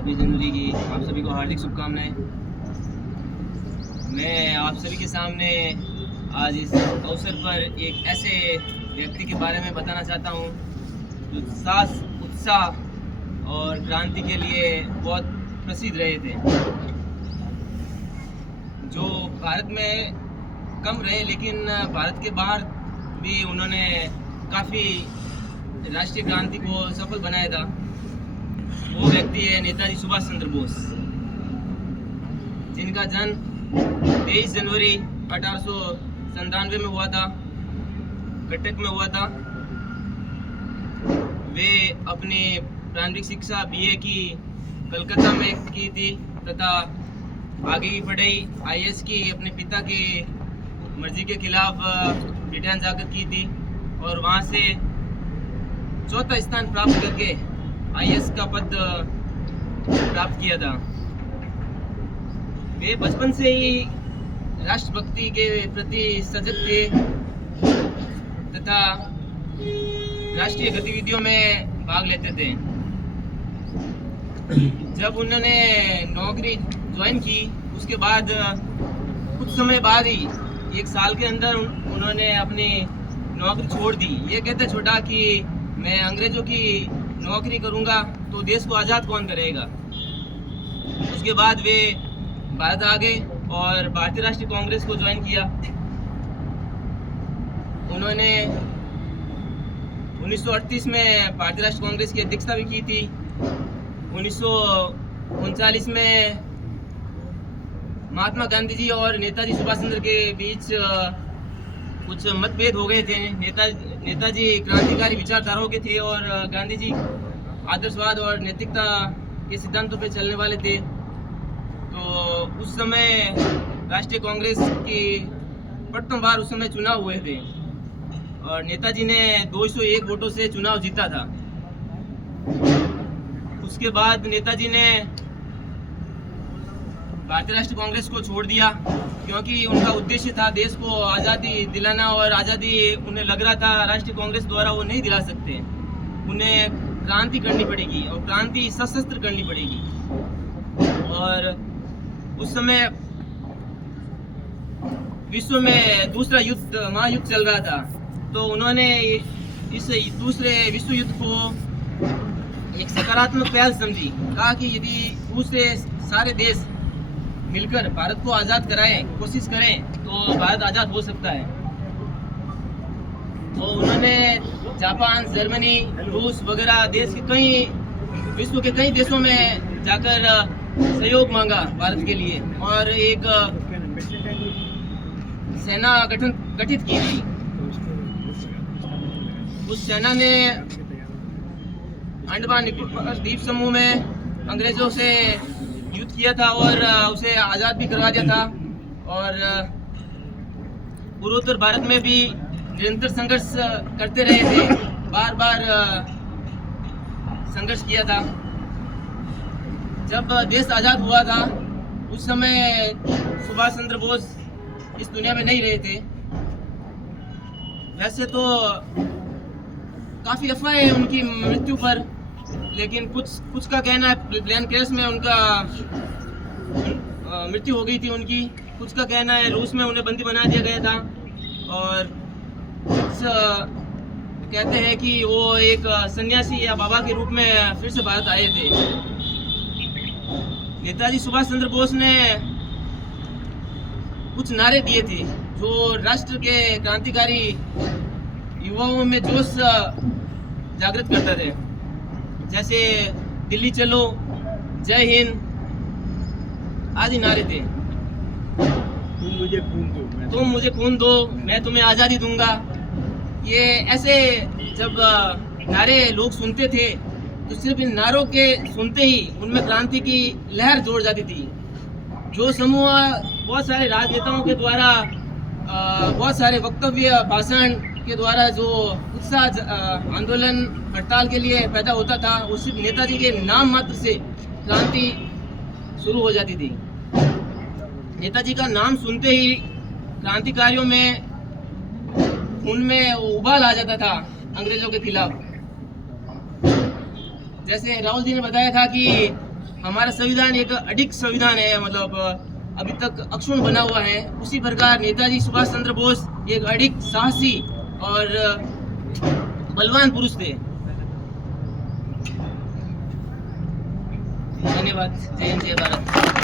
26 जनवरी की आप सभी को हार्दिक शुभकामनाएं। मैं आप सभी के सामने आज इस अवसर पर एक ऐसे व्यक्ति के बारे में बताना चाहता हूं जो साहस, उत्साह और क्रांति के लिए बहुत प्रसिद्ध रहे थे, जो भारत में कम रहे लेकिन भारत के बाहर भी उन्होंने काफ़ी राष्ट्रीय क्रांति को सफल बनाया था। वो व्यक्ति है नेताजी सुभाष चंद्र बोस, जिनका जन्म 23 जनवरी 1897 में हुआ था, कटक में हुआ था। वे अपनी प्रारंभिक शिक्षा बीए की कलकत्ता में की थी तथा आगे की पढ़ाई आईएएस की अपने पिता की मर्जी के खिलाफ ब्रिटेन जाकर की थी और वहाँ से चौथा स्थान प्राप्त करके आईएएस का पद प्राप्त किया था। वे बचपन से ही राष्ट्रभक्ति के प्रति सजग थे तथा राष्ट्रीय गतिविधियों में भाग लेते थे। जब उन्होंने नौकरी ज्वाइन की उसके बाद कुछ समय बाद ही 1 साल के अंदर उन्होंने अपनी नौकरी छोड़ दी। ये कहते छोटा कि मैं अंग्रेजों की नौकरी करूंगा तो देश को आज़ाद कौन करेगा। उसके बाद वे भारत आ गए और भारतीय राष्ट्रीय कांग्रेस को ज्वाइन किया। उन्होंने 1938 में भारतीय राष्ट्रीय कांग्रेस की अध्यक्षता भी की थी। 1939 में महात्मा गांधी जी और नेताजी सुभाष चंद्र के बीच कुछ मतभेद हो गए थे। नेताजी क्रांतिकारी विचारधाराओं के थे और गांधी जी आदर्शवाद और नैतिकता के सिद्धांतों पर चलने वाले थे। तो उस समय राष्ट्रीय कांग्रेस की प्रथम बार उस समय चुनाव हुए थे और नेताजी ने 201 वोटों से चुनाव जीता था। उसके बाद नेताजी ने भारतीय राष्ट्रीय कांग्रेस को छोड़ दिया क्योंकि उनका उद्देश्य था देश को आज़ादी दिलाना और आज़ादी उन्हें लग रहा था राष्ट्रीय कांग्रेस द्वारा वो नहीं दिला सकते। उन्हें क्रांति करनी पड़ेगी और क्रांति सशस्त्र करनी पड़ेगी। और उस समय विश्व में दूसरा महायुद्ध चल रहा था, तो उन्होंने इस दूसरे विश्व युद्ध को एक सकारात्मक पहल समझी। कहा कि यदि दूसरे सारे देश मिलकर भारत को आज़ाद कराएं, कोशिश करें तो भारत आज़ाद हो सकता है। तो उन्होंने जापान, जर्मनी, रूस वगैरह देश के विश्व के कई देशों में जाकर सहयोग मांगा भारत के लिए और एक सेना गठित की थी। उस सेना ने अंडमान निकोबार द्वीप समूह में अंग्रेजों से युद्ध किया था और उसे आज़ाद भी करवा दिया था और पूर्वोत्तर भारत में भी निरंतर संघर्ष करते रहे थे, बार बार संघर्ष किया था। जब देश आज़ाद हुआ था उस समय सुभाष चंद्र बोस इस दुनिया में नहीं रहे थे। वैसे तो काफ़ी अफवाहें हैं उनकी मृत्यु पर, लेकिन कुछ का कहना है प्लेन क्रैश में उनका मृत्यु हो गई थी उनकी। कुछ का कहना है रूस में उन्हें बंदी बना दिया गया था और कुछ कहते हैं कि वो एक सन्यासी या बाबा के रूप में फिर से भारत आए थे। नेताजी सुभाष चंद्र बोस ने कुछ नारे दिए थे जो राष्ट्र के क्रांतिकारी युवाओं में जोश जागृत करते थे, जैसे दिल्ली चलो, जय हिंद आदि नारे थे। तुम मुझे खून दो, मैं तुम्हें आज़ादी दूंगा। ये ऐसे जब नारे लोग सुनते थे तो सिर्फ इन नारों के सुनते ही उनमें क्रांति की लहर जोड़ जाती थी। जो समूह बहुत सारे राजनेताओं के द्वारा बहुत सारे वक्तव्य, भाषण के द्वारा जो उत्साह आंदोलन, हड़ताल के लिए पैदा होता था, वो सिर्फ नेताजी के नाम मात्र से क्रांति शुरू हो जाती थी। नेताजी का नाम सुनते ही क्रांतिकारियों में उनमें उबाल आ जाता था अंग्रेजों के खिलाफ। जैसे राहुल जी ने बताया था कि हमारा संविधान एक अडिग संविधान है, मतलब अभी तक अक्षुण्ण बना हुआ है। उसी प्रकार नेताजी सुभाष चंद्र बोस एक अडिग, साहसी और बलवान पुरुष थे। धन्यवाद। जय हिंद, जय भारत।